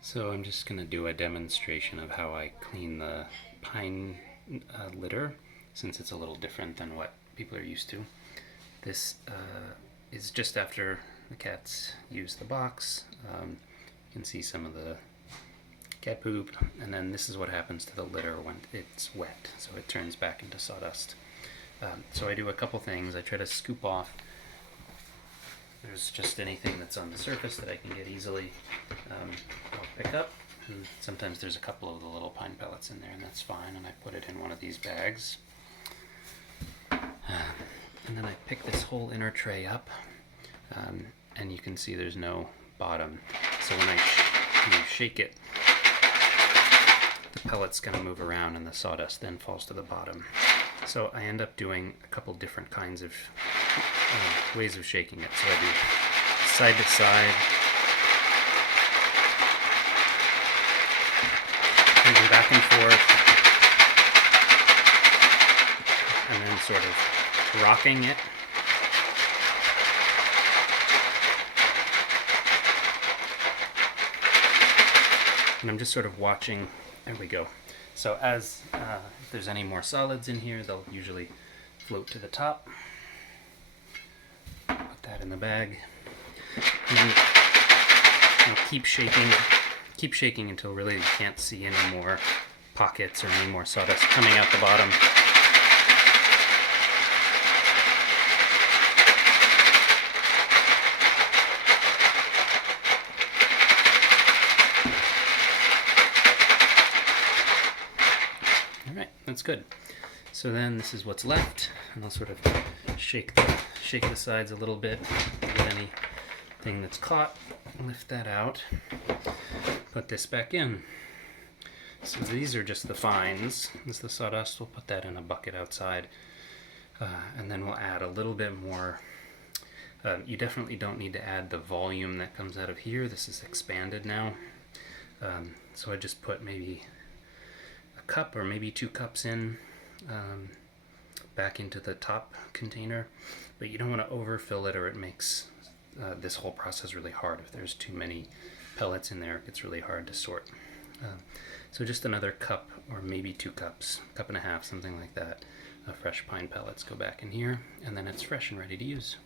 So I'm just going to do a demonstration of how I clean the pine litter, since it's a little different than what people are used to. This is just after the cats use the box. You can see some of the cat poop, and then this is what happens to the litter when it's wet, so it turns back into sawdust. So I do a couple things. I try to scoop off there's just anything that's on the surface that I can get easily. I'll pick up, and sometimes there's a couple of the little pine pellets in there, and that's fine, and I put it in one of these bags. And then I pick this whole inner tray up, and you can see there's no bottom. So when you shake it, the pellet's going to move around and the sawdust then falls to the bottom. So I end up doing a couple different kinds of ways of shaking it. So I do side to side, moving back and forth, and then sort of rocking it. And I'm just sort of watching. There we go. So as if there's any more solids in here, they'll usually float to the top. Put that in the bag. And then keep shaking until really you can't see any more pockets or any more sawdust coming out the bottom. Alright, that's good. So then this is what's left, and I'll sort of shake the sides a little bit, get anything that's caught, lift that out, put this back in. So these are just the fines. This is the sawdust. We'll put that in a bucket outside, and then we'll add a little bit more. You definitely don't need to add the volume that comes out of here. This is expanded now. So I just put maybe a cup or maybe 2 cups in back into the top container, but you don't want to overfill it, or it makes this whole process really hard. If there's too many pellets in there, it gets really hard to sort. So just another cup or maybe 2 cups, cup and a half, something like that, of fresh pine pellets go back in here, and then it's fresh and ready to use.